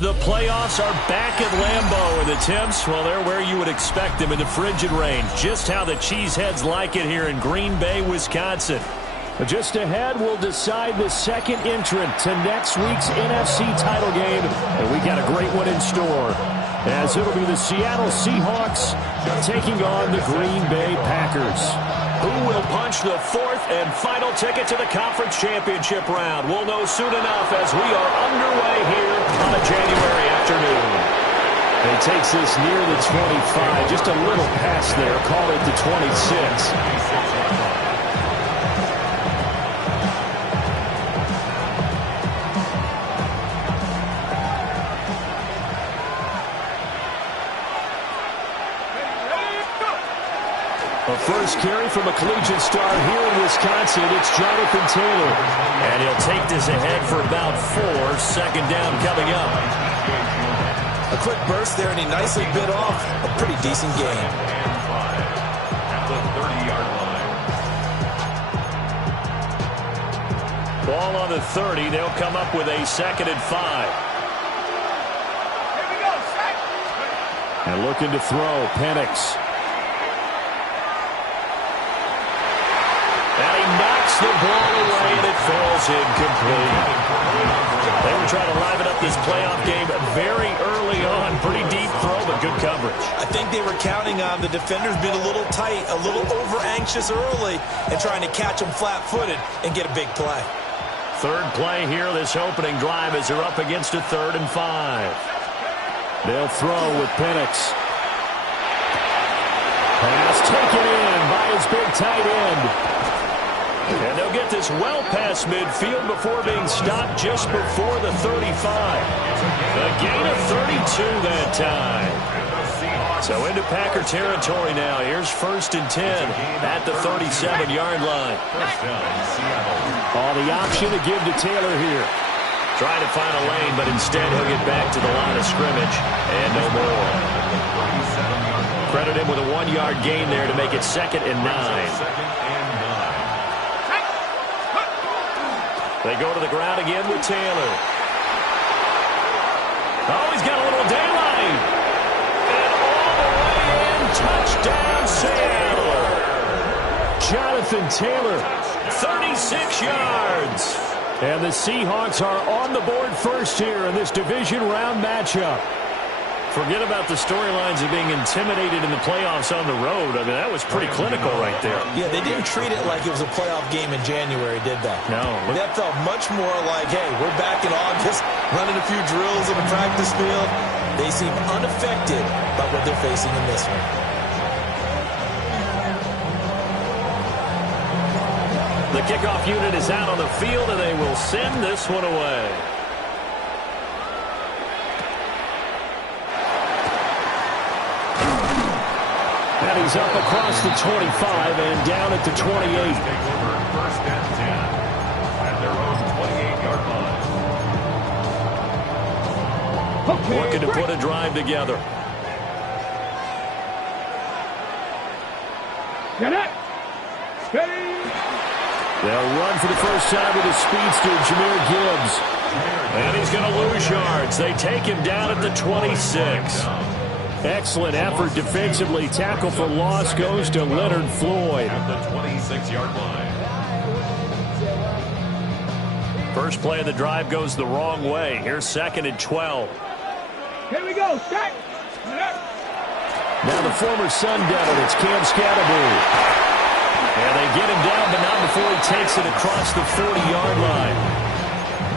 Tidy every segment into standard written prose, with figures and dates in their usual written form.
The playoffs are back at Lambeau, and the temps, well, they're where you would expect them in the frigid rain. Just how the Cheeseheads like it here in Green Bay, Wisconsin. Just ahead, we'll decide the second entrant to next week's NFC title game, and we got a great one in store, as it'll be the Seattle Seahawks taking on the Green Bay Packers. Who will punch the fourth and final ticket to the conference championship round? We'll know soon enough as we are underway here on a January afternoon. He takes this near the 25, just a little pass there, call it the 26. First carry from a collegiate star here in Wisconsin. It's Jonathan Taylor. And he'll take this ahead for about 4. Second down coming up. A quick burst there, and he nicely bit off a pretty decent gain. At the 30-yard line. Ball on the 30. They'll come up with a 2nd and 5. Here we go, set. And looking to throw, Penix. And he knocks the ball away, and it falls incomplete. They were trying to liven up this playoff game very early on. Pretty deep throw, but good coverage. I think they were counting on the defenders being a little tight, a little over-anxious early, and trying to catch them flat-footed and get a big play. Third play here, this opening drive, as they're up against a 3rd and 5. They'll throw with Penix. Pass taken in by his big tight end. And they'll get this well past midfield before being stopped just before the 35. A gain of 32 that time. So into Packer territory now. Here's 1st and 10 at the 37-yard line. All the option to give to Taylor here. Trying to find a lane, but instead he'll get back to the line of scrimmage. And no more. Credit him with a 1-yard gain there to make it 2nd and 9. They go to the ground again with Taylor. Oh, he's got a little daylight. And all the way in, touchdown Seattle. Jonathan Taylor. 36 yards. And the Seahawks are on the board first here in this division round matchup. Forget about the storylines of being intimidated in the playoffs on the road. I mean, that was pretty clinical right there. Yeah, they didn't treat it like it was a playoff game in January, did they? No. That felt much more like, hey, we're back in August, running a few drills in the practice field. They seem unaffected by what they're facing in this one. The kickoff unit is out on the field, and they will send this one away. And he's up across the 25 and down at the 28. Take over 1st and 10 at their own 28-yard line. Okay, looking to put a drive together. Get it. Steady. They'll run for the first time with a speedster, Jahmyr Gibbs. And he's going to lose yards. They take him down at the 26. Excellent effort defensively. Tackle for loss goes to Leonard Floyd. At the 26-yard line. First play of the drive goes the wrong way. Here's 2nd and 12. Here we go. Set. Now the former Sun Devil, it's Cam Scatterbury. And they get him down, but not before he takes it across the 40-yard line.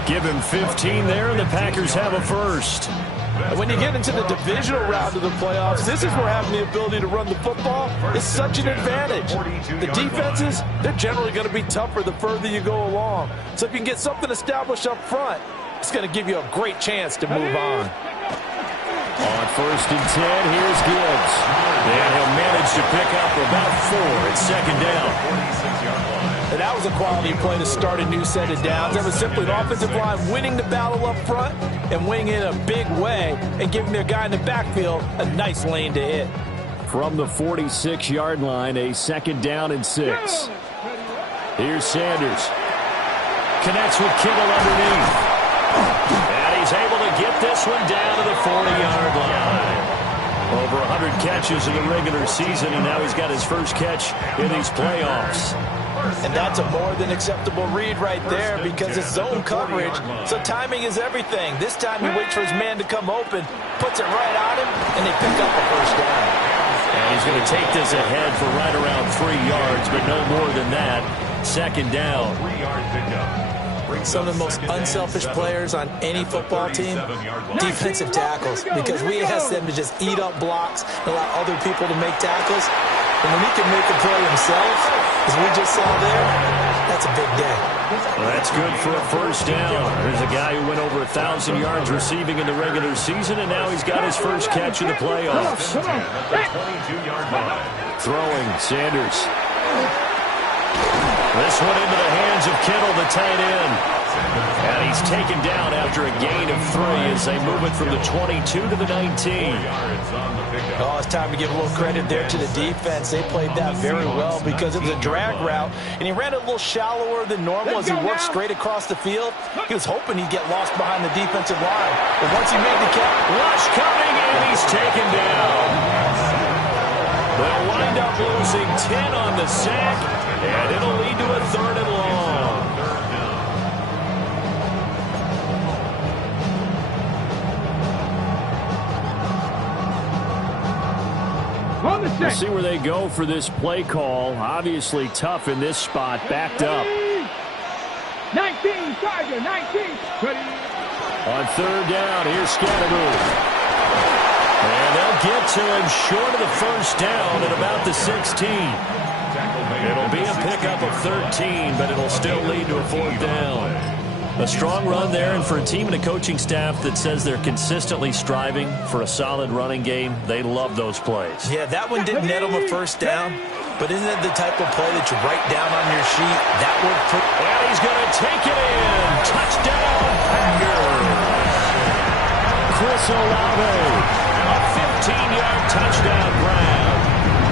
Give him 15 there, and the Packers have a first. And when you get into the divisional round of the playoffs, this is where having the ability to run the football is such an advantage. The defenses, they're generally going to be tougher the further you go along. So if you can get something established up front, it's going to give you a great chance to move on. On 1st and 10, here's Gibbs. And he'll manage to pick up about 4 at 2nd down. And that was a quality play to start a new set of downs. That was simply an offensive line winning the battle up front and winning in a big way and giving their guy in the backfield a nice lane to hit. From the 46-yard line, a 2nd down and 6. Here's Sanders. Connects with Kittle underneath. And he's able to get this this one down to the 40-yard line. Over 100 catches in the regular season, and now he's got his first catch in these playoffs. And that's a more than acceptable read right there because it's zone coverage, so timing is everything. This time he waits for his man to come open, puts it right on him, and they pick up a first down. And he's going to take this ahead for right around 3 yards, but no more than that. Second down. Some of the most unselfish players on any football team, defensive tackles, because we ask them to just eat up blocks and allow other people to make tackles. And when he can make a play himself, as we just saw there, that's a big day. Well, that's good for a first down. There's a guy who went over 1,000 yards receiving in the regular season, and now he's got his first catch in the playoffs. Throwing, Sanders. This one into the hands of Kittle, the tight end. And he's taken down after a gain of 3 as they move it from the 22 to the 19. Oh, it's time to give a little credit there to the defense. They played that very well because it was a drag route, and he ran a little shallower than normal as he worked straight across the field. He was hoping he'd get lost behind the defensive line. But once he made the catch, rush coming, and he's taken down. They'll wind up losing 10 on the sack, and it'll lead to a 3rd and long. We'll see where they go for this play call. Obviously tough in this spot, backed up. 19, Charger, 19. On 3rd down, here's Scatteroo. And they'll get to him short of the first down at about the 16. It'll be a pickup of 13, but it'll still lead to a 4th down. A strong run there, and for a team and a coaching staff that says they're consistently striving for a solid running game, they love those plays. Yeah, that one didn't net him a first down, but isn't it the type of play that you write down on your sheet? That worked pretty. And he's going to take it in. Touchdown, Packers. Chris Olave, a 15-yard touchdown grab.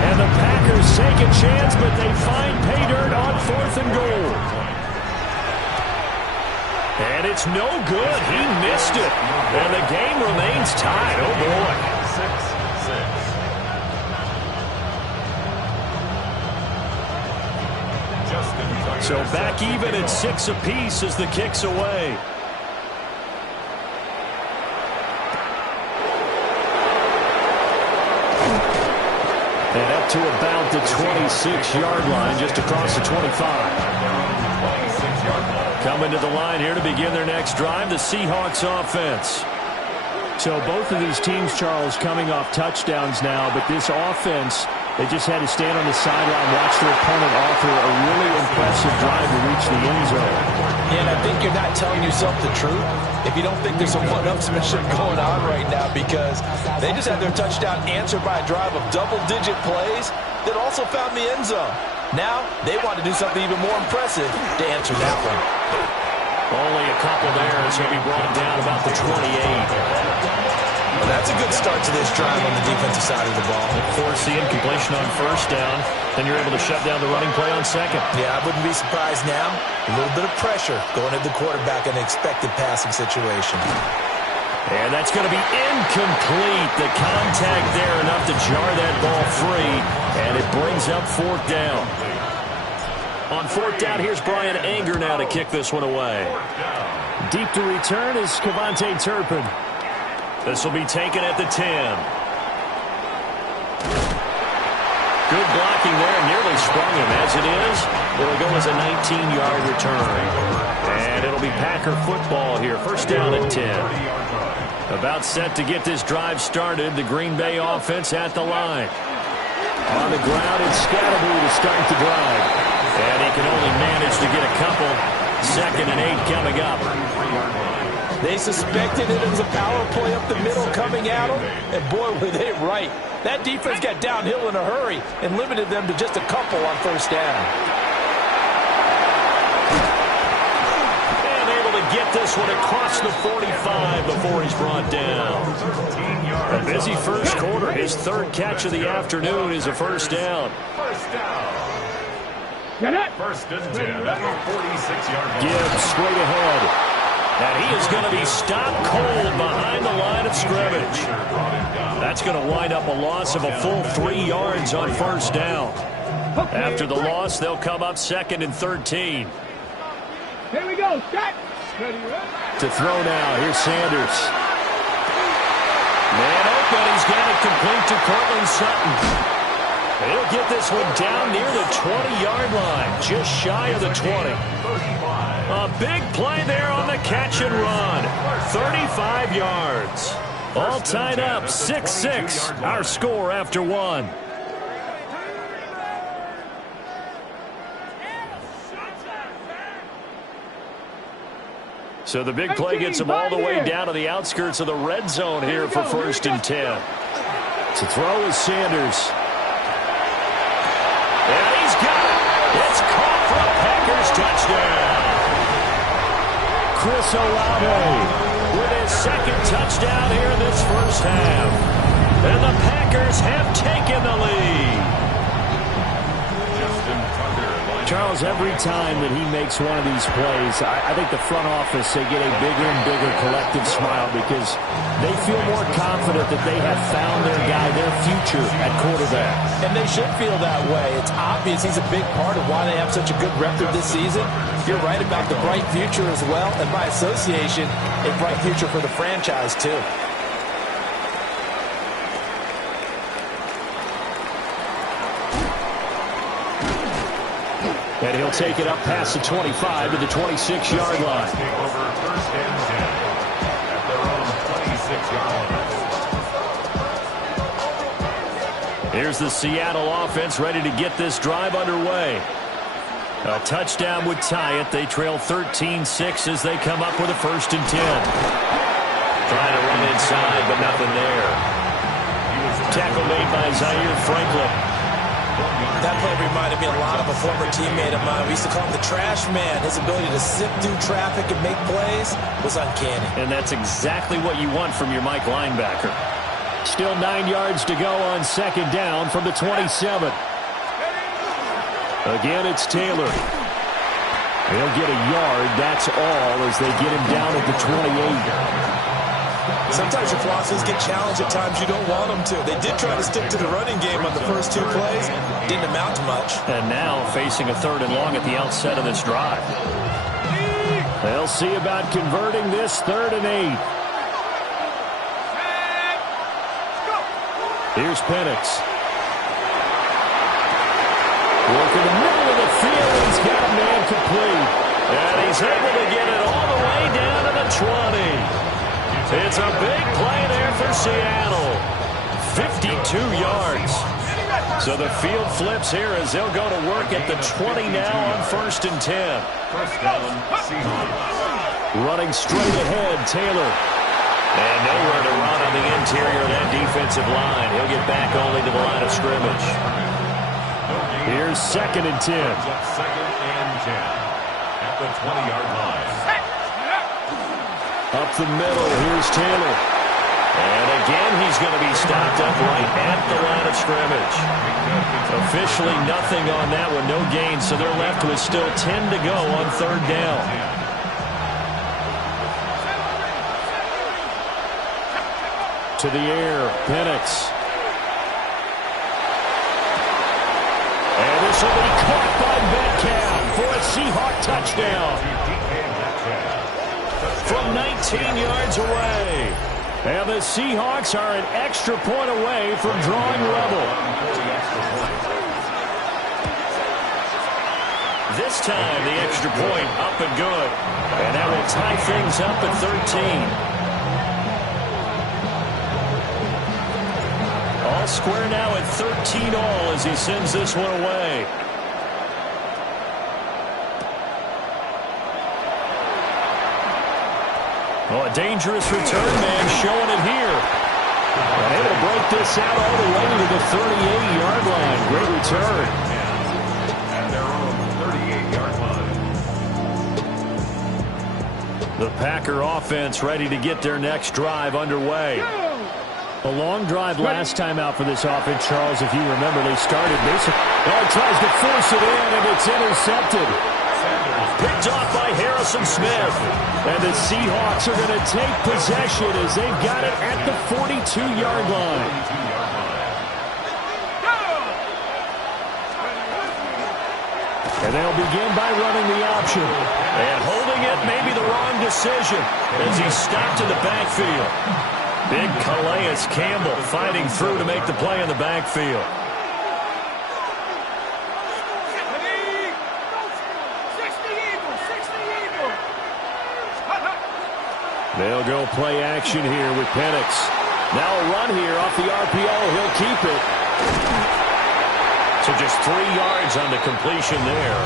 And the Packers take a chance, but they find pay dirt on 4th and goal. And it's no good. He missed it. And the game remains tied. Oh, boy. 6-6. So back even at 6 apiece as the kick's away. And up to about the 26-yard line, just across the 25. Coming to the line here to begin their next drive, the Seahawks offense. So both of these teams, Charles, coming off touchdowns now, but this offense, they just had to stand on the sideline, watch their opponent offer a really impressive drive to reach the end zone. and I think you're not telling yourself the truth if you don't think there's some one-upsmanship going on right now, because they just had their touchdown answered by a drive of double-digit plays that also found the end zone. Now they want to do something even more impressive to answer that one. Only a couple there as he'll be brought down about the 28. Well, that's a good start to this drive on the defensive side of the ball. Force the incompletion on first down, then you're able to shut down the running play on second. Yeah, I wouldn't be surprised now. A little bit of pressure going at the quarterback in an expected passing situation. And that's going to be incomplete. The contact there enough to jar that ball free, and it brings up fourth down. On fourth down, here's Brian Anger now to kick this one away. Deep to return is Kevontae Turpin. This will be taken at the 10. Good blocking there, nearly sprung him. As it is, it'll go as a 19-yard return. And it'll be Packer football here. First down at 10. About set to get this drive started. The Green Bay offense at the line. On the ground, it's Scatteroo to start the drive. And he can only manage to get a couple. 2nd and 8 coming up. They suspected it was a power play up the middle coming at them, and boy, were they right. That defense got downhill in a hurry and limited them to just a couple on first down. And able to get this one across the 45 before he's brought down. A busy first quarter. His third catch of the afternoon is a first down. First and 10 at the 46-yard line. Gibbs straight ahead. And he is going to be stopped cold behind the line of scrimmage. That's going to wind up a loss of a full 3 yards on first down. After the loss, they'll come up 2nd and 13. Here we go. Set. To throw now. Here's Sanders. Man open. He's got it complete to Cortland Sutton. He'll get this one down near the 20-yard line, just shy of the 20. A big play there on the catch and run. 35 yards. All tied up, 6-6, our score after one. So the big play gets him all the way down to the outskirts of the red zone here for 1st and 10. To throw is Sanders. And he's got it. It's caught for a Packers touchdown. Chris Olave with his 2nd touchdown here in this first half. And the Packers have taken the lead. Charles, every time that he makes one of these plays, I think the front office, they get a bigger and bigger collective smile because they feel more confident that they have found their guy, their future at quarterback. And they should feel that way. It's obvious he's a big part of why they have such a good record this season. You're right about the bright future as well, and by association, a bright future for the franchise too. And he'll take it up past the 25 to the 26-yard line. Here's the Seattle offense ready to get this drive underway. A touchdown would tie it. They trail 13-6 as they come up with a 1st and 10. Trying to run inside, but nothing there. Tackle made by Zaire Franklin. That play reminded me a lot of a former teammate of mine. We used to call him the trash man. His ability to sift through traffic and make plays was uncanny. And that's exactly what you want from your Mike linebacker. Still 9 yards to go on 2nd down from the 27. Again, it's Taylor. He'll get a yard, that's all, as they get him down at the 28. Sometimes your philosophies get challenged at times you don't want them to. They did try to stick to the running game on the first 2 plays. Didn't amount to much. And now facing a 3rd and long at the outset of this drive. They'll see about converting this 3rd and 8. Here's Penix. Work in the middle of the field. He's got a man complete. And he's able to get it all the way down to the 20. It's a big play there for Seattle. 52 yards. So the field flips here as they'll go to work at the 20 now on 1st and 10. Running straight ahead, Taylor. And nowhere to run on the interior of that defensive line. He'll get back only to the line of scrimmage. Here's 2nd and 10. 2nd and 10 at the 20-yard line. Up the middle, here's Taylor. And again, he's going to be stopped up right at the line of scrimmage. Officially nothing on that one, no gain, so they're left with still 10 to go on 3rd down. To the air, Penix. And this will be caught by Metcalf for a Seahawk touchdown. From 19 yards away. And the Seahawks are an extra point away from drawing level. This time, the extra point up and good. And that will tie things up at 13. All square now at 13 all as he sends this one away. Oh, a dangerous return man showing it here. And able to break this out all the way to the 38-yard line. Great return. And their own 38-yard line. The Packer offense ready to get their next drive underway. A long drive last time out for this offense, Charles. If you remember, they started basically. Oh, tries to force it in, and it's intercepted. Picked off by Harris. Harrison Smith. And the Seahawks are going to take possession as they've got it at the 42-yard line. And they'll begin by running the option. And holding it may be the wrong decision as he's stopped in the backfield. Big Calais Campbell fighting through to make the play in the backfield. They'll go play action here with Penix. Now a run here off the RPO. He'll keep it. So just 3 yards on the completion there.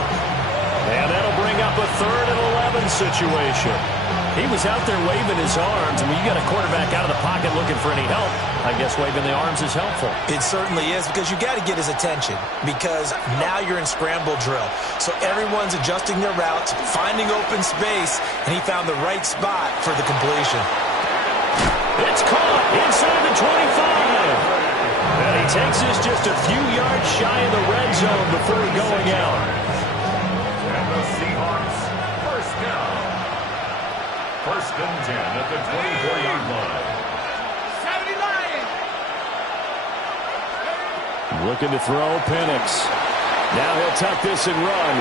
And that'll bring up a 3rd and 11 situation. He was out there waving his arms. I mean, you got a quarterback out of the pocket looking for any help. I guess waving the arms is helpful. It certainly is, because you got to get his attention, because now you're in scramble drill. So everyone's adjusting their routes, finding open space, and he found the right spot for the completion. It's caught inside the 25. And he takes this just a few yards shy of the red zone before going out. And the Seahawks, first down. First and 10 at the 24-yard line. 70 Lions. Looking to throw Penix. Now he'll tuck this and run.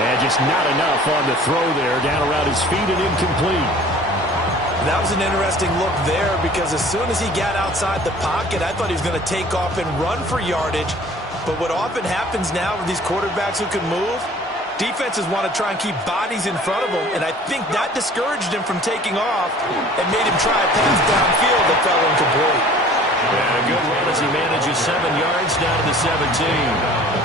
And just not enough on the throw there. Down around his feet and incomplete. That was an interesting look there, because as soon as he got outside the pocket, I thought he was going to take off and run for yardage. But what often happens now with these quarterbacks who can move, defenses want to try and keep bodies in front of him, and I think that discouraged him from taking off and made him try a pass downfield that fell incomplete. And a good run as he manages 7 yards down to the 17.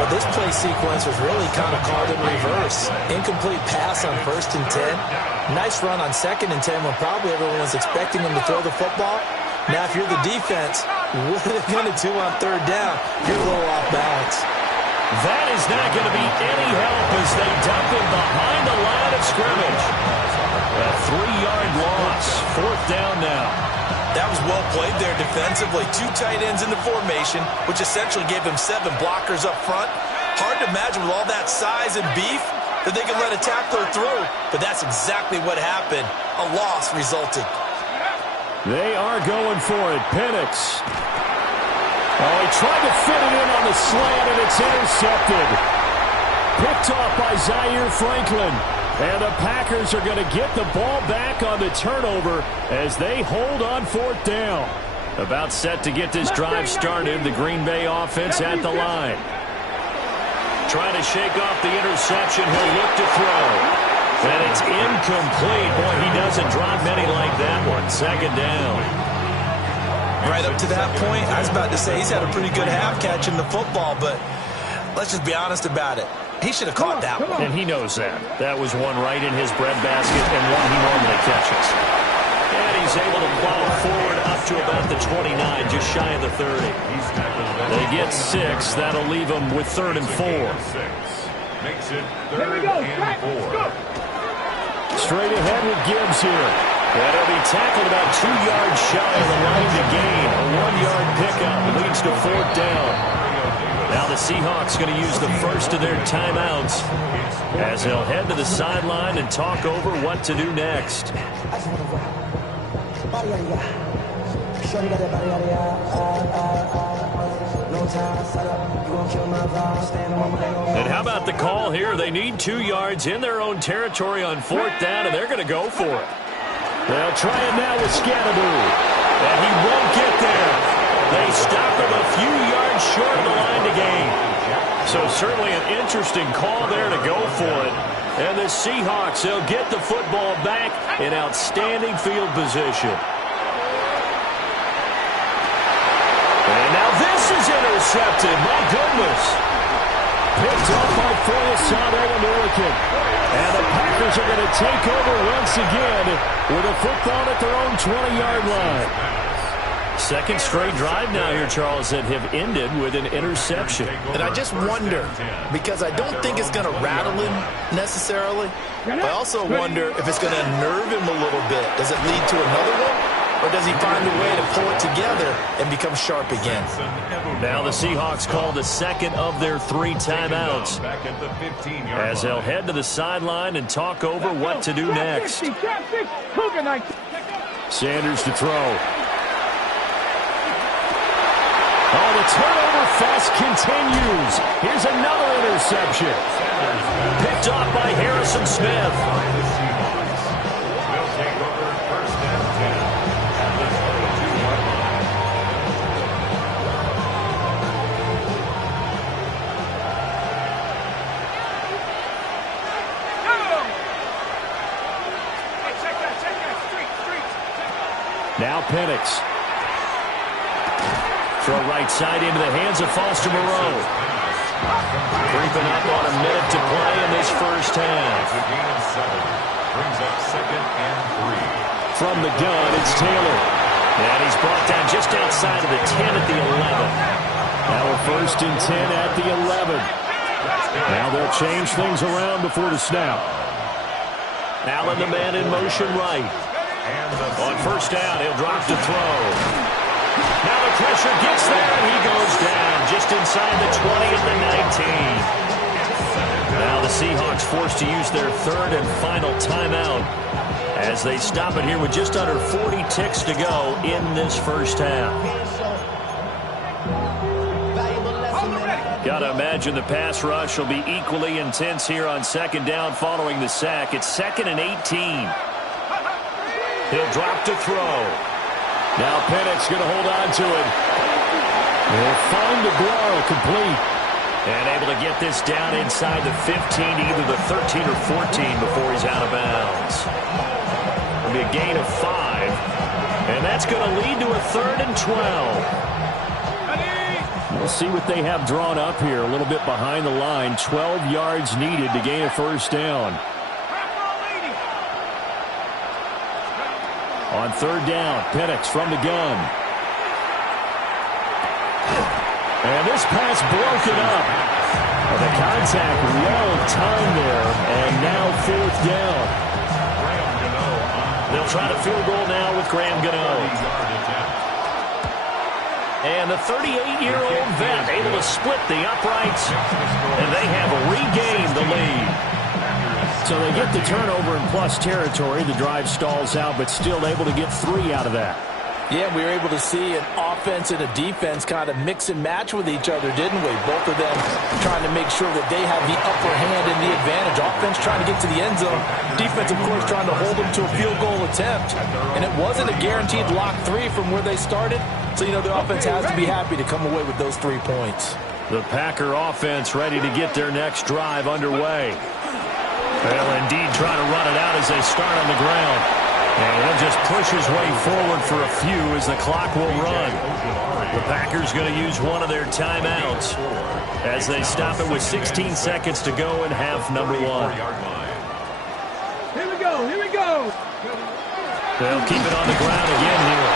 Well, this play sequence was really kind of called in reverse. Incomplete pass on 1st and 10. Nice run on 2nd and 10 when probably everyone was expecting him to throw the football. Now, if you're the defense, what are they going to do on 3rd down? You're a little off balance. That is not going to be any help as they dump him behind the line of scrimmage. A 3-yard loss. 4th down now. That was well played there defensively. 2 tight ends in the formation, which essentially gave them 7 blockers up front. Hard to imagine with all that size and beef that they could let a tackler through, but that's exactly what happened. A loss resulted. They are going for it. Penix. Oh, he tried to fit it in on the slant, and it's intercepted. Picked off by Zaire Franklin. And the Packers are going to get the ball back on the turnover as they hold on 4th down. About set to get this drive started, the Green Bay offense at the line. Trying to shake off the interception. He'll look to throw. And it's incomplete. Boy, he doesn't drop many like that one. 2nd down. Right up to that point, I was about to say he's had a pretty good half catching the football, but let's just be honest about it. He should have caught that one. And he knows that. That was one right in his breadbasket and one he normally catches. And he's able to plow forward up to about the 29, just shy of the 30. They get 6. That'll leave them with 3rd and 4. Makes it 3rd and 4. Straight ahead with Gibbs here. That'll be tackled about 2 yards shy of the line to gain. A 1-yard pickup leads to 4th down. Now the Seahawks going to use the first of their timeouts as they'll head to the sideline and talk over what to do next. And how about the call here? They need 2 yards in their own territory on 4th down, and they're going to go for it. They'll try it now with Scadaboo. And he won't get there. They stop him a few yards short of the line to gain. So certainly an interesting call there to go for it. And the Seahawks, they'll get the football back in outstanding field position. And now this is intercepted. My goodness. Picked up by Foyesade Oluwakin. And the Packers are going to take over once again with a football at their own 20-yard line. 2nd straight drive now here, Charles, that have ended with an interception. And I just wonder, because I don't think it's going to rattle him necessarily, but I also wonder if it's going to unnerve him a little bit. Does it lead to another one? or does he find a way to pull it together and become sharp again? Now the Seahawks call the second of their 3 timeouts as they'll head to the sideline and talk over what to do next. Sanders to throw. Oh, the turnover fest continues. Here's another interception. Picked off by Harrison Smith. Will take over first and 10 at the 22-yard line. Now Penix. Throw right side into the hands of Foster Moreau. Creeping up on a minute to play in this first half. A gain of 7. Brings up second and 3. From the gun, it's Taylor. And he's brought down just outside of the 10 at the 11. Now a first and 10 at the 11. Now they'll change things around before the snap. Allen, the man in motion right. On first down, he'll drop to throw. Now the pressure gets there, and he goes down just inside the 20 at the 19. Now the Seahawks forced to use their third and final timeout as they stop it here with just under 40 ticks to go in this first half. Got to imagine the pass rush will be equally intense here on second down following the sack. It's second and 18. He'll drop to throw. Now Penix going to hold on to it. They'll find Aguero complete. And able to get this down inside the 15 to either the 13 or 14 before he's out of bounds. It'll be a gain of 5. And that's going to lead to a third and 12. We'll see what they have drawn up here. A little bit behind the line. 12 yards needed to gain a first down. On third down, Penix from the gun. And this pass broken up. Well, the contact well-timed there, and now fourth down. They'll try to field goal now with Graham Gano. And the 38-year-old vet able to split the uprights, and they have regained the lead. So they get the turnover in plus territory. The drive stalls out, but still able to get 3 out of that. Yeah, we were able to see an offense and a defense kind of mix and match with each other, didn't we? Both of them trying to make sure that they have the upper hand and the advantage. Offense trying to get to the end zone. Defense, of course, trying to hold them to a field goal attempt. And it wasn't a guaranteed lock 3 from where they started. So, you know, the offense has to be happy to come away with those 3 points. The Packer offense ready to get their next drive underway. Well, indeed, trying to run it out as they start on the ground. And he'll just push his way forward for a few as the clock will run. The Packers going to use one of their timeouts as they stop it with 16 seconds to go in half number 1. Here we go, here we go. They'll keep it on the ground again here.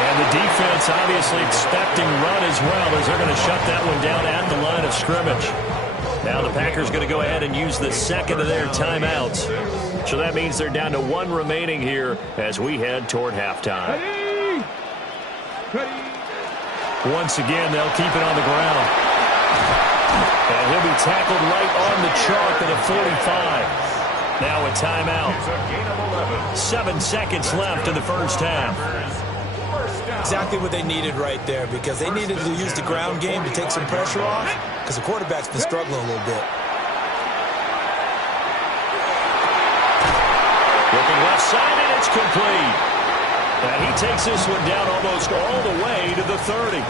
And the defense obviously expecting run as well as they're going to shut that one down at the line of scrimmage. Now the Packers going to go ahead and use the second of their timeouts. So that means they're down to 1 remaining here as we head toward halftime. Ready. Ready. Once again, they'll keep it on the ground. And he'll be tackled right on the chalk at a 45. Now a timeout. 7 seconds left in the first half. Exactly what they needed right there, because they needed to use the ground game to take some pressure off, because the quarterback's been struggling a little bit. Looking left side, and it's complete. And he takes this one down almost all the way to the 30.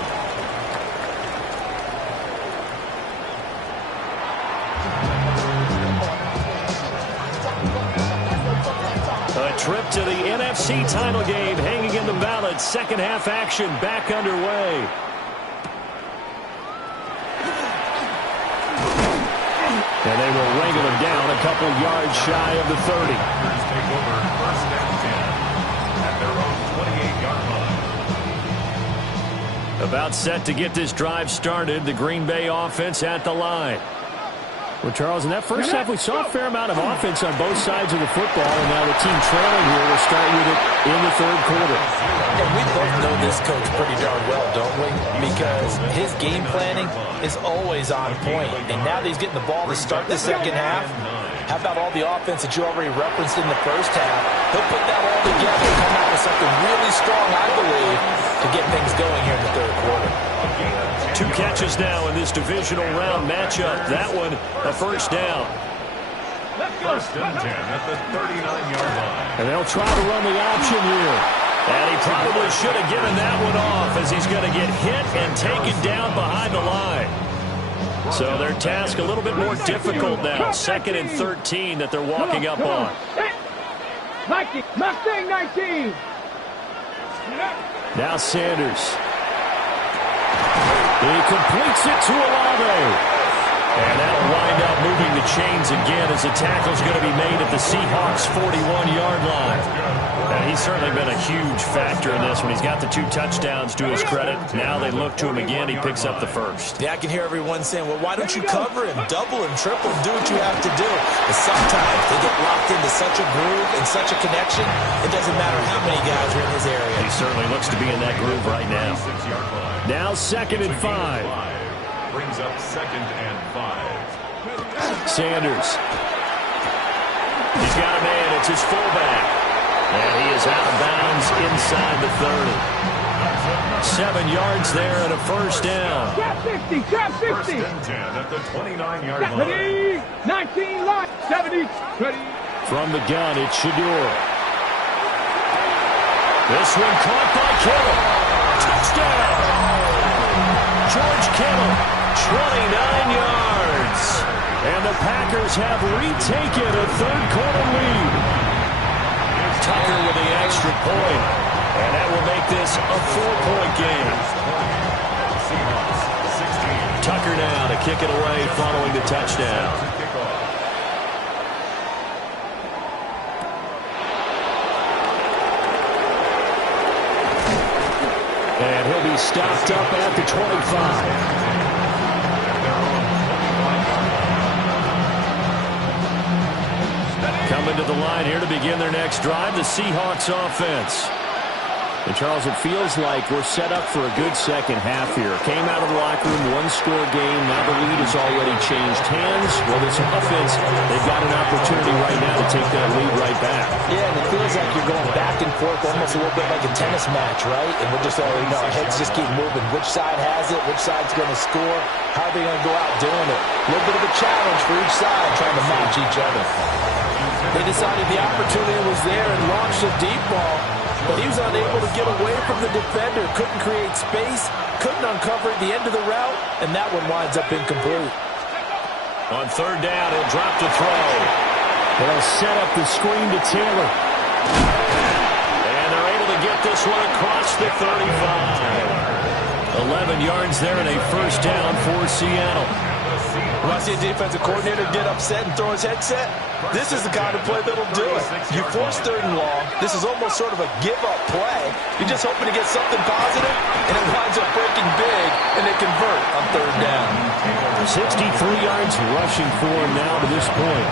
A trip to the NFC title game hanging in the balance. Second half action back underway. And they will wrangle him down a couple yards shy of the 30. Take over first and 10 at their own 28-yard line. About set to get this drive started. The Green Bay offense at the line. Well, Charles, in that first half, we saw a fair amount of offense on both sides of the football, and now the team trailing here will start with it in the third quarter. And we both know this coach pretty darn well, don't we? Because his game planning is always on point. And now that he's getting the ball to start the second half, how about all the offense that you already referenced in the first half? He'll put that all together and come out with something really strong, I believe, to get things going here in the third quarter. 2 catches now in this divisional round matchup. That one, a first down. First and 10 at the 39-yard line. And they'll try to run the option here. And he probably should have given that one off, as he's going to get hit and taken down behind the line. So their task a little bit more difficult now. 2nd and 13 that they're walking up on. 19, Mustang 19. Now Sanders. He completes it to Olave. And that'll wind up moving the chains again as the tackle's going to be made at the Seahawks' 41-yard line. And he's certainly been a huge factor in this when he's got the 2 touchdowns to his credit. Now they look to him again. He picks up the first. Yeah, I can hear everyone saying, well, why don't you cover him, double him, triple him, do what you have to do. But sometimes they get locked into such a groove and such a connection, it doesn't matter how many guys are in his area. He certainly looks to be in that groove right now. Now 2nd and 5. Brings up 2nd and 5. Sanders. He's got a man. It's his fullback. And he is out of bounds inside the 30. 7 yards there and a first down. Trap 50, trap 50. First and 10 at the 29-yard line. Ready, 19, line, 70, ready. From the gun, it's Shador. This one caught by Kittle. Touchdown! George Kittle, 29 yards. And the Packers have retaken a third-quarter lead. Tucker with the extra point. And that will make this a 4-point game. Tucker now to kick it away following the touchdown. And he'll be stopped up at the 25. Coming to the line here to begin their next drive, the Seahawks offense. And, Charles, it feels like we're set up for a good second half here. Came out of the locker room, one-score game. Now the lead has already changed hands. Well, this offense, they've got an opportunity right now to take that lead right back. Yeah, and it feels like you're going back and forth almost a little bit like a tennis match, right? And we're just already know our heads just keep moving. Which side has it? Which side's going to score? How are they going to go out doing it? A little bit of a challenge for each side trying to match each other. They decided the opportunity was there and launched a deep ball. But he was unable to get away from the defender, couldn't create space, couldn't uncover at the end of the route, and that one winds up incomplete. On third down, he'll drop to throw. They'll set up the screen to Taylor. And they're able to get this one across the 35. 11 yards there and a first down for Seattle. When I see a defensive coordinator get upset and throw his headset, this is the kind of play that'll do it. You force third and long. This is almost sort of a give-up play. You're just hoping to get something positive, and it winds up breaking big, and they convert on third down. 63 yards rushing for him now to this point.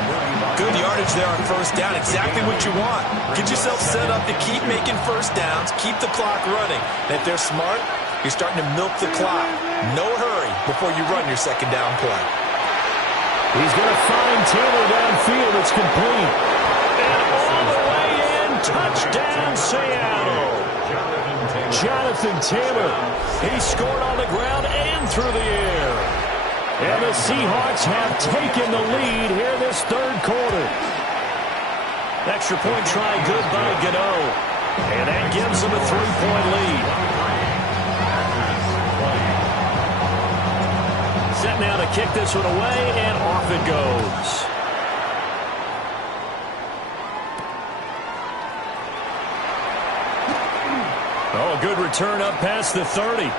Good yardage there on first down. Exactly what you want. Get yourself set up to keep making first downs, keep the clock running. And if they're smart, you're starting to milk the clock. No hurry before you run your second down play. He's going to find Taylor downfield. It's complete. And all the way in, touchdown Seattle. Jonathan Taylor. He scored on the ground and through the air. And the Seahawks have taken the lead here this third quarter. Extra point try good by Gano. And that gives them a 3-point lead. Set now to kick this one away, and off it goes. Oh, a good return up past the 30. And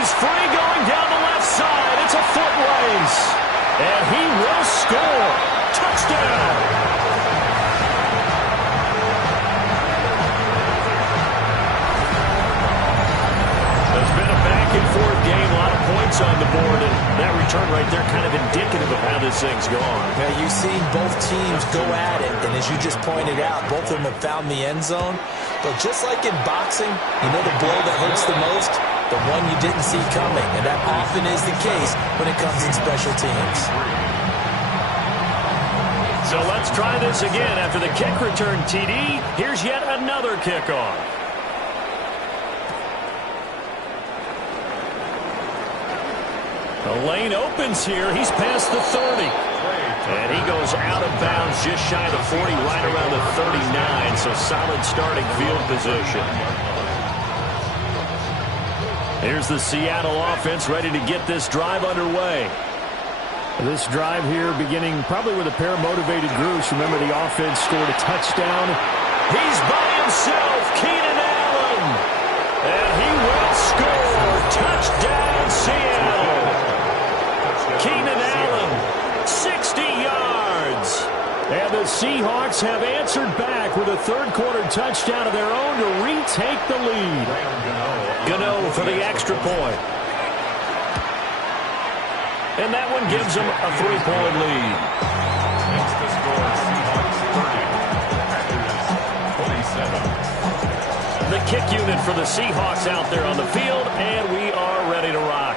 he's free going down the left side. It's a foot race. And he will score. Touchdown. There's been a back-and-forth game, a lot of points on the board, and that return right there, kind of indicative of how this thing's gone. Yeah, you've seen both teams go at it, and as you just pointed out, both of them have found the end zone. But just like in boxing, you know the blow that hurts the most? The one you didn't see coming, and that often is the case when it comes in special teams. So let's try this again. After the kick return TD, here's yet another kickoff. The lane opens here. He's past the 30. And he goes out of bounds just shy of the 40, right around the 39. So solid starting field position. Here's the Seattle offense ready to get this drive underway. This drive here beginning probably with a pair of motivated groups. Remember, the offense scored a touchdown. He's by himself, Keenan Allen. And he will score. Touchdown, Seattle. Keenan Allen, 60 yards. And the Seahawks have answered back with a third-quarter touchdown of their own to retake the lead. Gano for the extra point. And that one gives them a 3-point lead. Makes the score Seahawks 30, Packers 27. The kick unit for the Seahawks out there on the field, and we are ready to rock.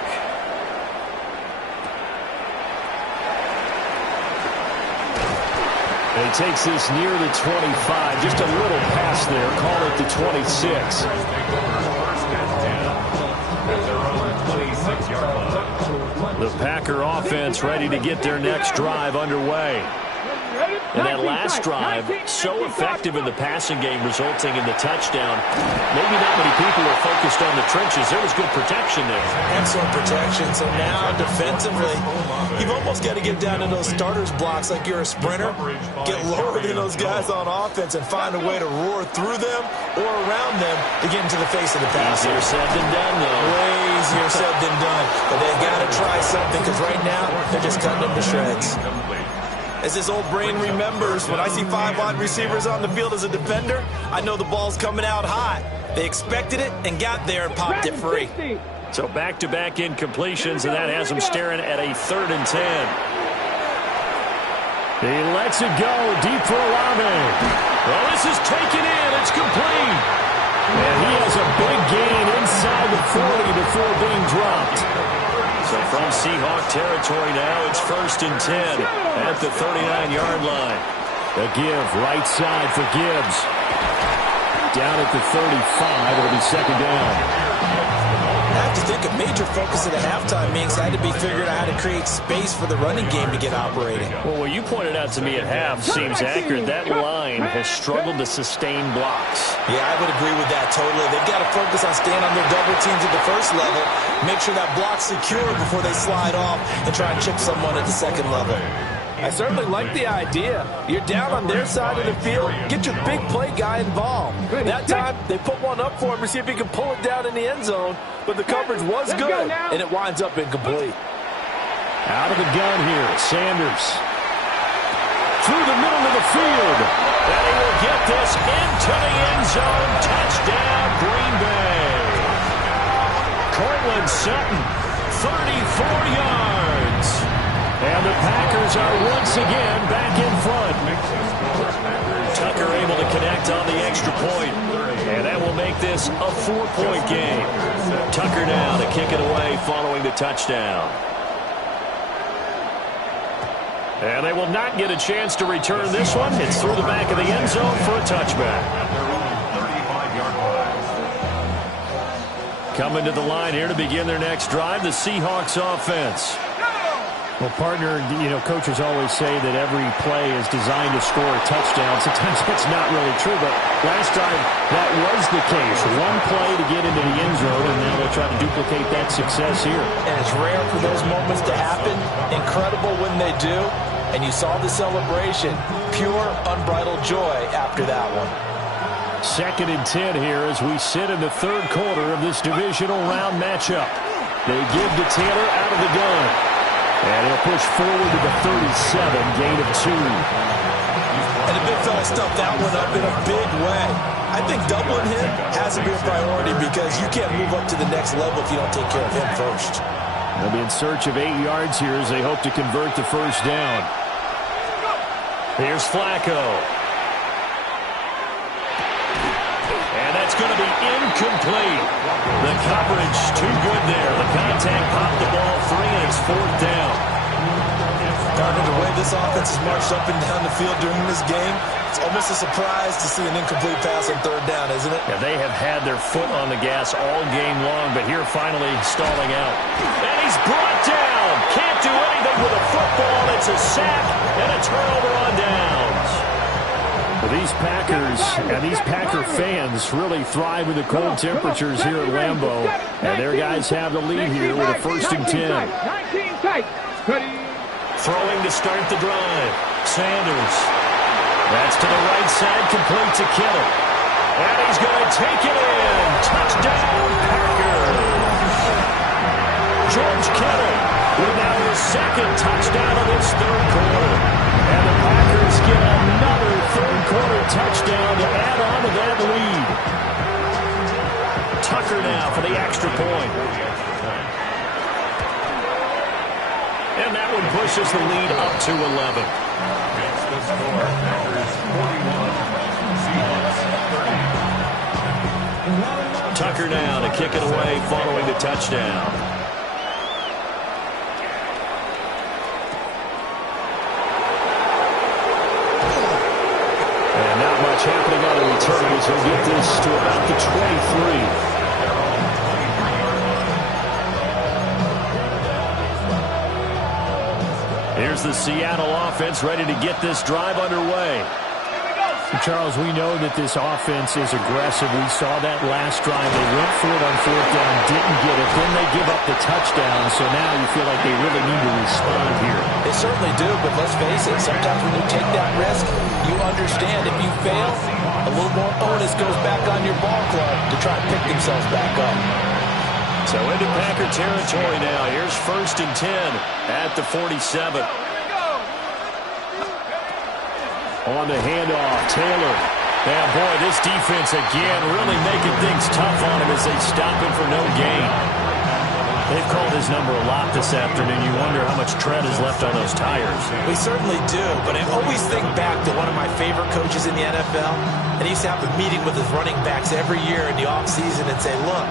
And he takes this near the 25. Just a little pass there. Call it the 26. The Packer offense ready to get their next drive underway. And that last drive, so effective in the passing game, resulting in the touchdown. Maybe not many people are focused on the trenches. There was good protection there. Excellent protection. So now defensively, you've almost got to get down to those starters blocks like you're a sprinter. Get lower than those guys on offense and find a way to roar through them or around them to get into the face of the passer. Easier said than done, though. Way easier said than done. But they've got to try something because right now they're just cutting them to shreds. As this old brain remembers, when I see 5 wide receivers on the field as a defender, I know the ball's coming out hot. They expected it and got there and popped it free. So back-to-back incompletions, and that has them staring at a 3rd and 10. He lets it go deep for Olave. Well, this is taken in. It's complete. And he has a big gain inside the 40 before being dropped. So from Seahawk territory now, it's 1st and 10 at the 39-yard line. The give, right side for Gibbs. Down at the 35, it'll be 2nd down. I have to think a major focus of the halftime means had to be figuring out how to create space for the running game to get operating. Well, what you pointed out to me at half seems accurate. That line has struggled to sustain blocks. Yeah, I would agree with that totally. They've got to focus on staying on their double teams at the first level, make sure that block's secure before they slide off and try and chip someone at the 2nd level. I certainly like the idea. You're down on their side of the field. Get your big play guy involved. That time, they put one up for him to see if he can pull it down in the end zone. But the coverage was good, and it winds up incomplete. Out of the gun here, Sanders. Through the middle of the field. And he will get this into the end zone. Touchdown, Green Bay. Cortland Sutton, 34 yards. And the Packers are once again back in front. Tucker able to connect on the extra point. And that will make this a 4-point game. Tucker now to kick it away following the touchdown. And they will not get a chance to return this one. It's through the back of the end zone for a touchback. Coming to the line here to begin their next drive, the Seahawks offense. Well, partner, coaches always say that every play is designed to score a touchdown. Sometimes that's not really true, but last drive, that was the case. One play to get into the end zone, and now they'll try to duplicate that success here. And it's rare for those moments to happen. Incredible when they do. And you saw the celebration. Pure, unbridled joy after that one. 2nd and 10 here as we sit in the 3rd quarter of this divisional round matchup. They give to Taylor out of the gun. And he'll push forward to the 37, gain of 2. And the big fella stuffed that one up in a big way. I think doubling him has to be a priority because you can't move up to the next level if you don't take care of him first. They'll be in search of 8 yards here as they hope to convert the first down. Here's Flacco. And that's going to be incomplete. The coverage too good there. The contact popped the ball free, and it's 4th down. Gardner, the way this offense has marched up and down the field during this game, it's almost a surprise to see an incomplete pass on 3rd down, isn't it? Yeah, they have had their foot on the gas all game long, but here finally stalling out. And he's brought down. Can't do anything with a football. It's a sack and a turnover on downs. Well, these Packers and these Packer fans really thrive in the cold temperatures here at Lambeau. And their guys have the lead here with a 1st and 10. 19 tight. Throwing to start the drive. Sanders. That's to the right side, complete to Kittle. And he's going to take it in. Touchdown, Packers. George Kittle with now his 2nd touchdown of this 3rd quarter. And the Packers get another 3rd quarter touchdown to add on to that lead. Tucker now for the extra point. And that one pushes the lead up to 11. It's the score. Packers 41, Seahawks 30. Tucker now to kick it away following the touchdown. And not much happening on the return as he'll get this to about the 23. Here's the Seattle offense ready to get this drive underway. Charles, we know that this offense is aggressive. We saw that last drive. They went for it on 4th down, didn't get it. Then they give up the touchdown, so now you feel like they really need to respond here. They certainly do, but let's face it, sometimes when you take that risk, you understand if you fail, a little more onus goes back on your ball club to try and pick themselves back up. So into Packer territory now. Here's 1st and 10 at the 47. On the handoff, Taylor. And boy, this defense again really making things tough on him as they stop him for no gain. They've called his number a lot this afternoon. You wonder how much tread is left on those tires. We certainly do, but I always think back to one of my favorite coaches in the NFL, and he used to have a meeting with his running backs every year in the offseason and say, look,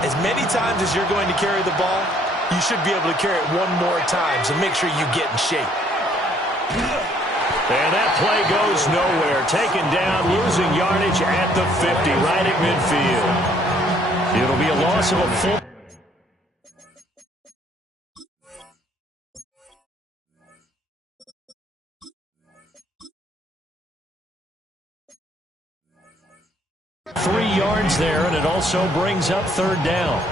as many times as you're going to carry the ball, you should be able to carry it one more time, so make sure you get in shape. And that play goes nowhere. Taken down, losing yardage at the 50, right at midfield. It'll be a loss of a full. Three yards there, and it also brings up 3rd down.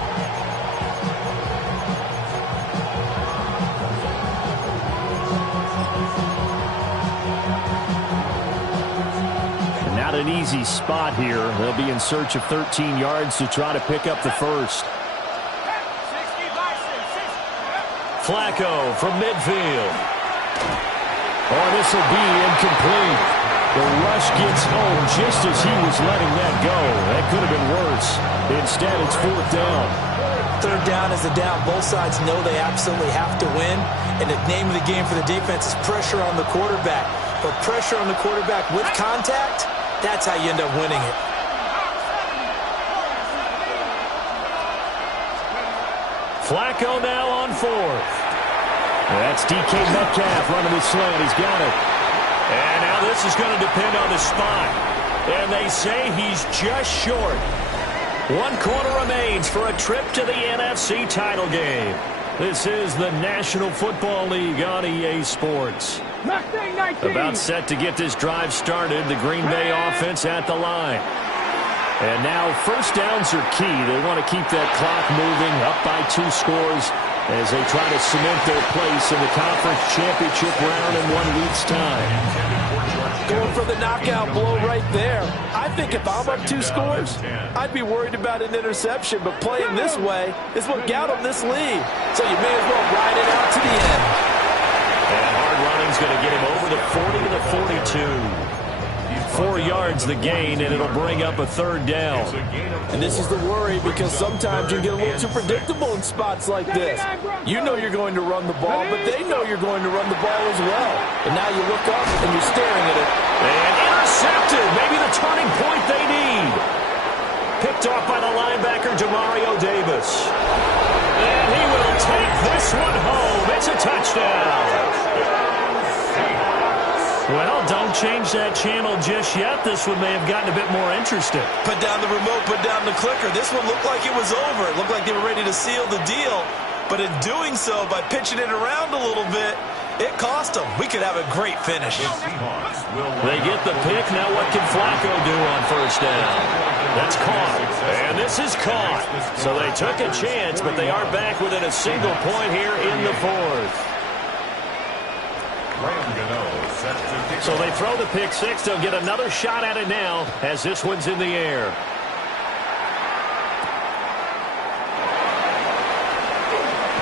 Not an easy spot here. They'll be in search of 13 yards to try to pick up the 1st. Flacco from midfield. Oh, this will be incomplete. The rush gets home just as he was letting that go. That could have been worse. Instead, it's 4th down. 3rd down is a down. Both sides know they absolutely have to win, and the name of the game for the defense is pressure on the quarterback. But pressure on the quarterback with contact, that's how you end up winning it. Flacco now on 4th. That's DK Metcalf running the slant. He's got it. And now this is going to depend on the spot. And they say he's just short. 1 quarter remains for a trip to the NFC title game. This is the National Football League on EA Sports. About set to get this drive started. The Green Bay offense at the line. And now 1st downs are key. They want to keep that clock moving up by 2 scores as they try to cement their place in the conference championship round in 1 week's time. Going for the knockout blow right there. I think if I'm up 2 scores, I'd be worried about an interception, but playing this way is what got them this lead. So you may as well ride it out to the end. And hard running's going to get him over the 40 to the 42. 4 yards the gain, and it'll bring up a 3rd down. And this is the worry, because sometimes you get a little too predictable in spots like this. You know you're going to run the ball, but they know you're going to run the ball as well. And now you look up and you're staring at it. And intercepted. Maybe the turning point they need. Picked off by the linebacker, Demario Davis. And he will take this one home. It's a touchdown. Well, don't change that channel just yet. This one may have gotten a bit more interesting. Put down the remote, put down the clicker. This one looked like it was over. It looked like they were ready to seal the deal. But in doing so, by pitching it around a little bit, it cost them. We could have a great finish. They get the pick. Now what can Flacco do on 1st down? That's caught. And this is caught. So they took a chance, but they are back within a single point here in the 4th. So they throw the pick 6. They'll get another shot at it now as this one's in the air.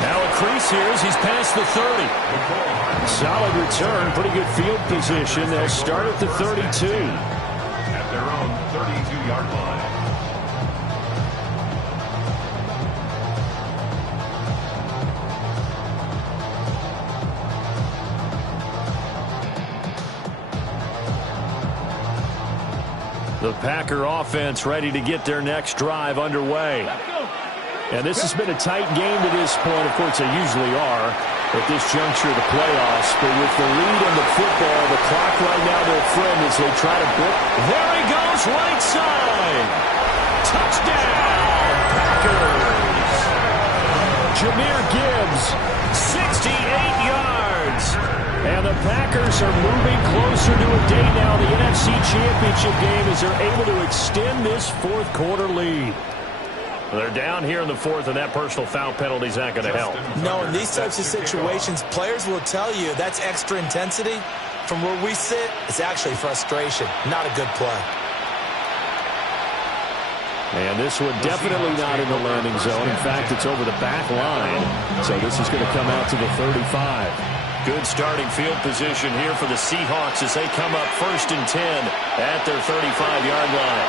Now a crease here as he's past the 30. Solid return, pretty good field position. They'll start at the 32. At their own 32-yard line. The Packer offense ready to get their next drive underway. And this has been a tight game to this point. Of course, they usually are at this juncture of the playoffs. But with the lead in the football, the clock right now their friend as they try to book. There he goes, right side. Touchdown, Packers. Jahmyr Gibbs, 68 yards. And the Packers are moving closer to a day now, the NFC Championship game, as they're able to extend this 4th quarter lead. They're down here in the 4th, and that personal foul penalty is not going to help. No, in these types of situations, players will tell you that's extra intensity. From where we sit, it's actually frustration, not a good play. And this one definitely not in the landing zone. In fact, it's over the back line. So this is going to come out to the 35. Good starting field position here for the Seahawks as they come up 1st and 10 at their 35-yard line.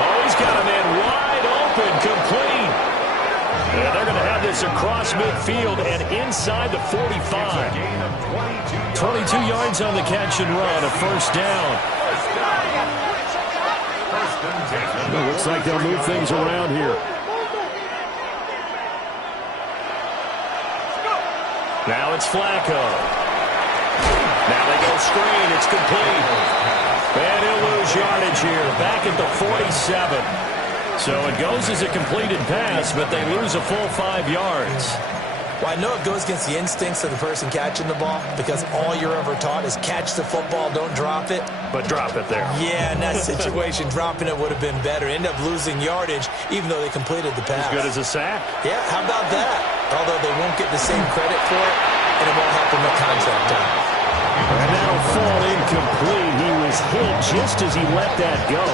Oh, he's got a man wide open, complete. And they're going to have this across midfield and inside the 45. 22 yards on the catch and run, a 1st down. It looks like they'll move things around here. Now it's Flacco. Now they go screen. It's complete. And he'll lose yardage here. Back at the 47. So it goes as a completed pass, but they lose a full 5 yards. Well, I know it goes against the instincts of the person catching the ball because all you're ever taught is catch the football, don't drop it. But drop it there. Yeah, in that situation, dropping it would have been better. End up losing yardage, even though they completed the pass. As good as a sack. Yeah, how about that? Although they won't get the same credit for it, and it won't help them at contract time. And that'll fall incomplete. He was hit just as he let that go.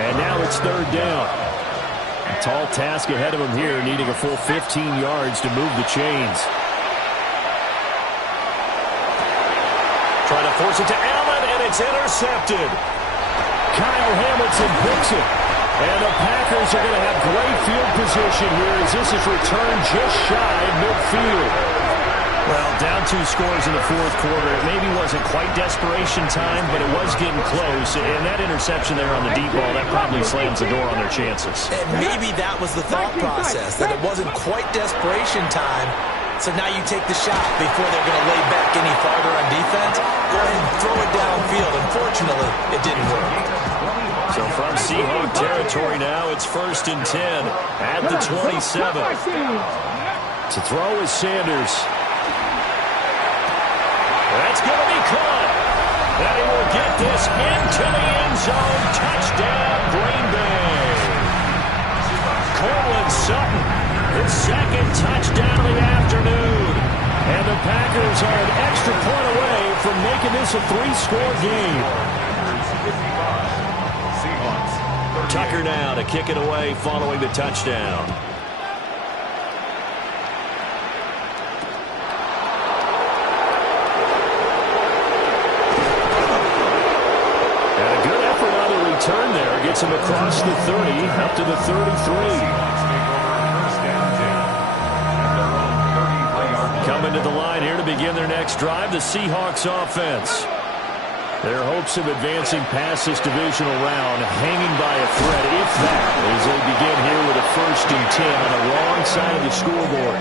And now it's 3rd down. A tall task ahead of him here, needing a full 15 yards to move the chains. Trying to force it to Allen, and it's intercepted. Kyle Hamilton picks it. And the Packers are going to have great field position here as this is returned just shy of midfield. Well, down 2 scores in the 4th quarter. It maybe wasn't quite desperation time, but it was getting close. And that interception there on the deep ball, that probably slams the door on their chances. And maybe that was the thought process, that it wasn't quite desperation time. So now you take the shot before they're going to lay back any farther on defense. Go ahead and throw it downfield. Unfortunately, it didn't work. So from Seahawk territory now, it's 1st and 10 at the 27. To throw is Sanders. That's going to be caught. And he will get this into the end zone. Touchdown, Green Bay. Cortland Sutton, his 2nd touchdown of the afternoon. And the Packers are an extra point away from making this a 3-score game. Tucker now to kick it away following the touchdown. return there. Gets him across the 30, up to the 33. Coming to the line here to begin their next drive, the Seahawks offense. Their hopes of advancing past this divisional round hanging by a thread, if that, as they begin here with a 1st and 10 on the wrong side of the scoreboard.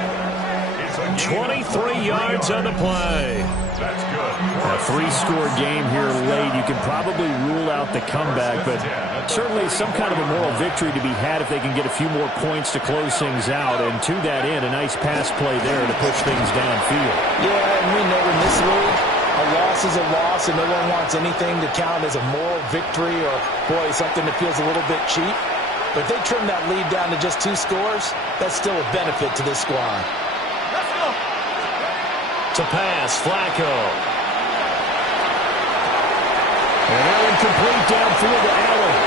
23 yards on the play. That's good. A 3-score game here late. You can probably rule out the comeback, but certainly some kind of a moral victory to be had if they can get a few more points to close things out. And to that end, a nice pass play there to push things downfield. Yeah, and we know in this league, a loss is a loss, and no one wants anything to count as a moral victory or, boy, something that feels a little bit cheap. But if they trim that lead down to just 2 scores, that's still a benefit to this squad. To pass, Flacco. And they're incomplete downfield to Allen.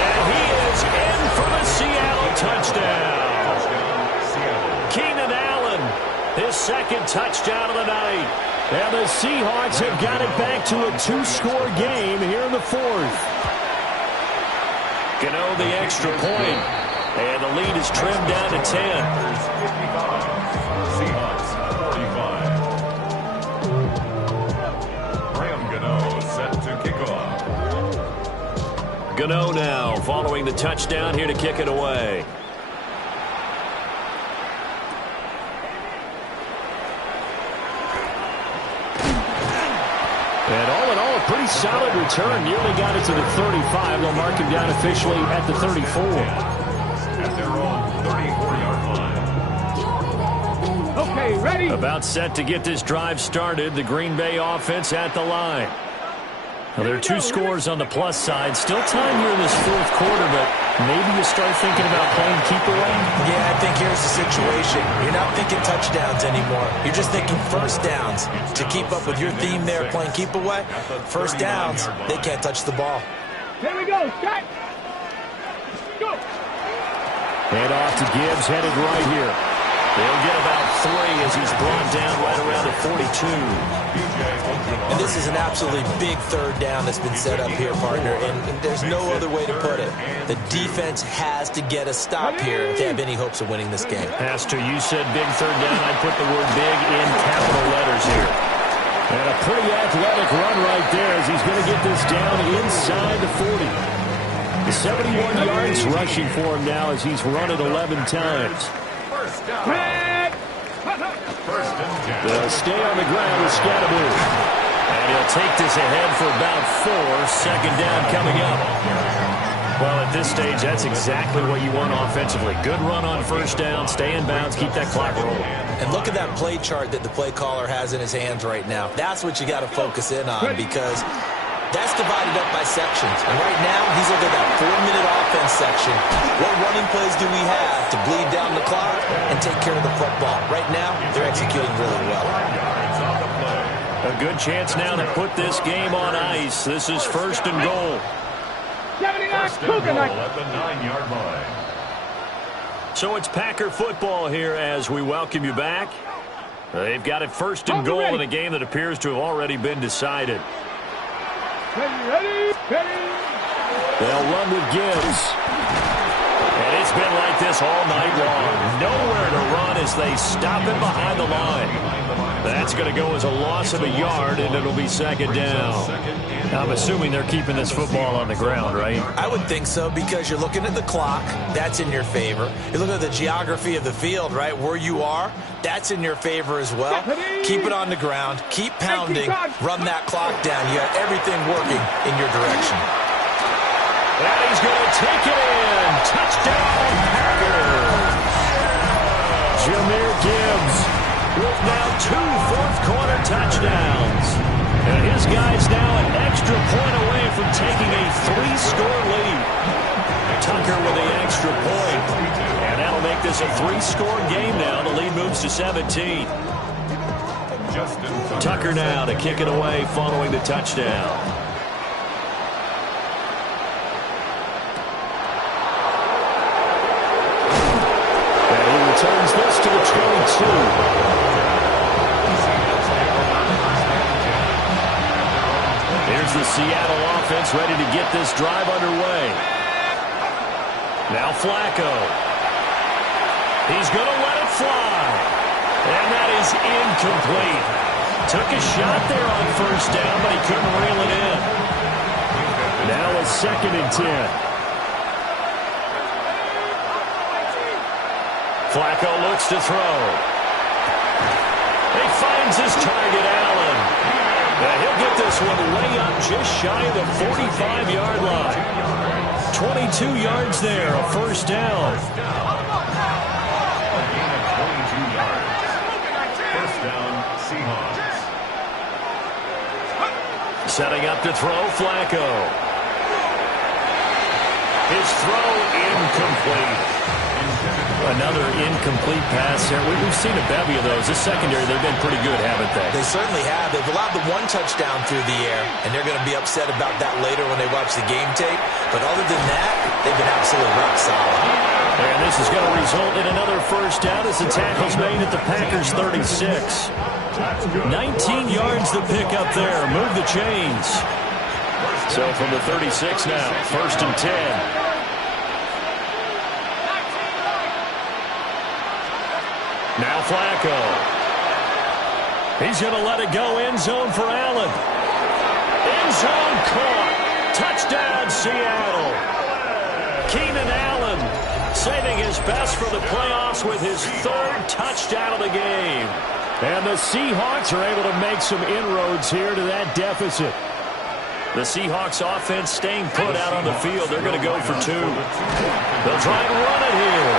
And he is in for the Seattle touchdown. Keenan Allen, his 2nd touchdown of the night. And the Seahawks have got it back to a 2-score game here in the 4th. Gano the extra point. And the lead is trimmed down to 10. Seahawks 45. Graham Gano set to kick off. Gano now following the touchdown here to kick it away. And all in all, a pretty solid return. Nearly got it to the 35. They'll mark him down officially at the 34. At their own 34-yard line. Okay, ready? About set to get this drive started. The Green Bay offense at the line. Now, there are 2 scores on the plus side. Still time here in this 4th quarter, but maybe you start thinking about playing keep away. Yeah, I think here's the situation. You're not thinking touchdowns anymore. You're just thinking 1st downs. To keep up with your theme there, playing keep away, 1st downs, they can't touch the ball. Here we go, shot. Go. Hand off to Gibbs, headed right here. They'll get about 3 as he's brought down right around the 42. And this is an absolutely big 3rd down that's been set up here, partner, and there's no other way to put it. The defense has to get a stop here if they have any hopes of winning this game. Pastor, you said big 3rd down. I'd put the word big in capital letters here. And a pretty athletic run right there as he's going to get this down inside the 40. The 71 yards rushing for him now as he's run it 11 times. They'll stay on the ground with Scatterby. And he'll take this ahead for about 4. 2nd down coming up. Well, at this stage, that's exactly what you want offensively. Good run on 1st down, stay in bounds, keep that clock rolling. And look at that play chart that the play caller has in his hands right now. That's what you got to focus in on because that's divided up by sections. And right now, he's looking at that 4-minute offense section. What running plays do we have to bleed down the clock and take care of the football? Right now, they're executing really well. A good chance now to put this game on ice. This is 1st and goal. 79, First and goal at the 9-yard line. So it's Packer football here as we welcome you back. They've got it 1st and goal in a game that appears to have already been decided. Ready, ready. They'll run with Gibbs. And it's been like this all night long. Nowhere to run as they stop him behind the line. That's going to go as a loss of a yard, and it'll be 2nd down. I'm assuming they're keeping this football on the ground, right? I would think so because you're looking at the clock. That's in your favor. You're looking at the geography of the field, right? Where you are, that's in your favor as well. Keep it on the ground. Keep pounding. Run that clock down. You have everything working in your direction. And he's going to take it in. Touchdown, Packers. Jahmyr Gibbs with now 2 fourth-quarter touchdowns. And his guy's now an extra point away from taking a 3-score lead. Tucker with the extra point. And that'll make this a 3-score game now. The lead moves to 17. Tucker now to kick it away following the touchdown. And he returns this to the 22. Here's the Seattle offense ready to get this drive underway. Now Flacco. He's going to let it fly. And that is incomplete. Took a shot there on first down, but he couldn't reel it in. Now a 2nd and 10. Flacco looks to throw. He finds his target, Allen. And he'll get this one way up just shy of the 45-yard line. 22 yards there, a first down. First down, Seahawks. Setting up to throw, Flacco. His throw incomplete. Another incomplete pass there. We've seen a bevy of those. This secondary, they've been pretty good, haven't they? They certainly have. They've allowed the 1 touchdown through the air, and they're going to be upset about that later when they watch the game tape. But other than that, they've been absolutely rock solid. And this is going to result in another first down as the tackle's made at the Packers' 36. 19 yards to pick up there. Move the chains. So from the 36 now, 1st and 10. Now Flacco. He's going to let it go end zone for Allen. End zone caught. Touchdown, Seattle. Keenan Allen saving his best for the playoffs with his 3rd touchdown of the game. And the Seahawks are able to make some inroads here to that deficit. The Seahawks offense staying put out on the field. They're going to go for 2. They'll try and run it here.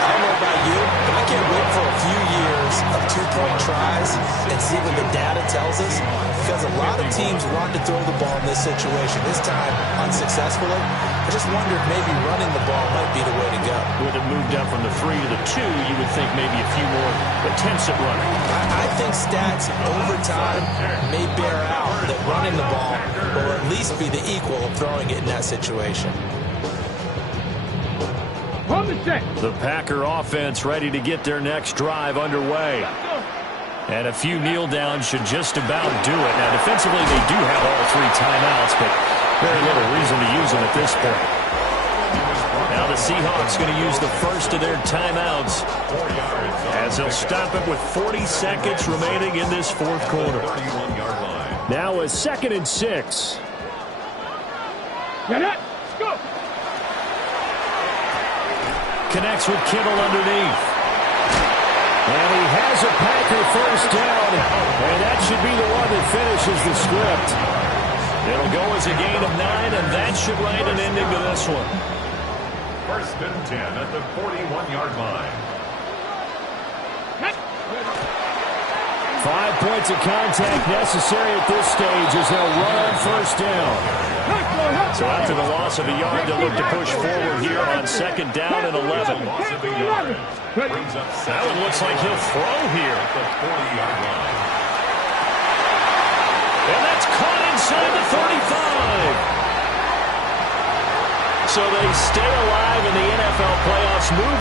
I don't know about you, but I can't wait for a few years of 2-point tries and see what the data tells us, because a lot of teams want to throw the ball in this situation. This time, unsuccessfully. I just wonder if maybe running the ball might be the way to go. With it moved up from the 3 to the 2, you would think maybe a few more attempts at running. I think stats over time may bear out that running the ball will at least be the equal of throwing it in that situation. The Packer offense ready to get their next drive underway. And a few kneel downs should just about do it. Now, defensively, they do have all 3 timeouts, but very little reason to use them at this point. Now the Seahawks going to use the first of their timeouts as they'll stop it with 40 seconds remaining in this 4th quarter. Now a 2nd and 6. Get it. Let's go. Connects with Kittle underneath. And he has a Packer first down. And that should be the one that finishes the script. It'll go as a gain of 9, and that should write an ending to this one. 1st and 10 at the 41-yard line. 5 points of contact necessary at this stage as they'll run on first down. So after the loss of a yard, they'll look to push forward here on 2nd down and 11. That one looks like he'll throw here. The 40-yard line. And that's caught inside the 35. So they stay alive in the NFL playoffs. Move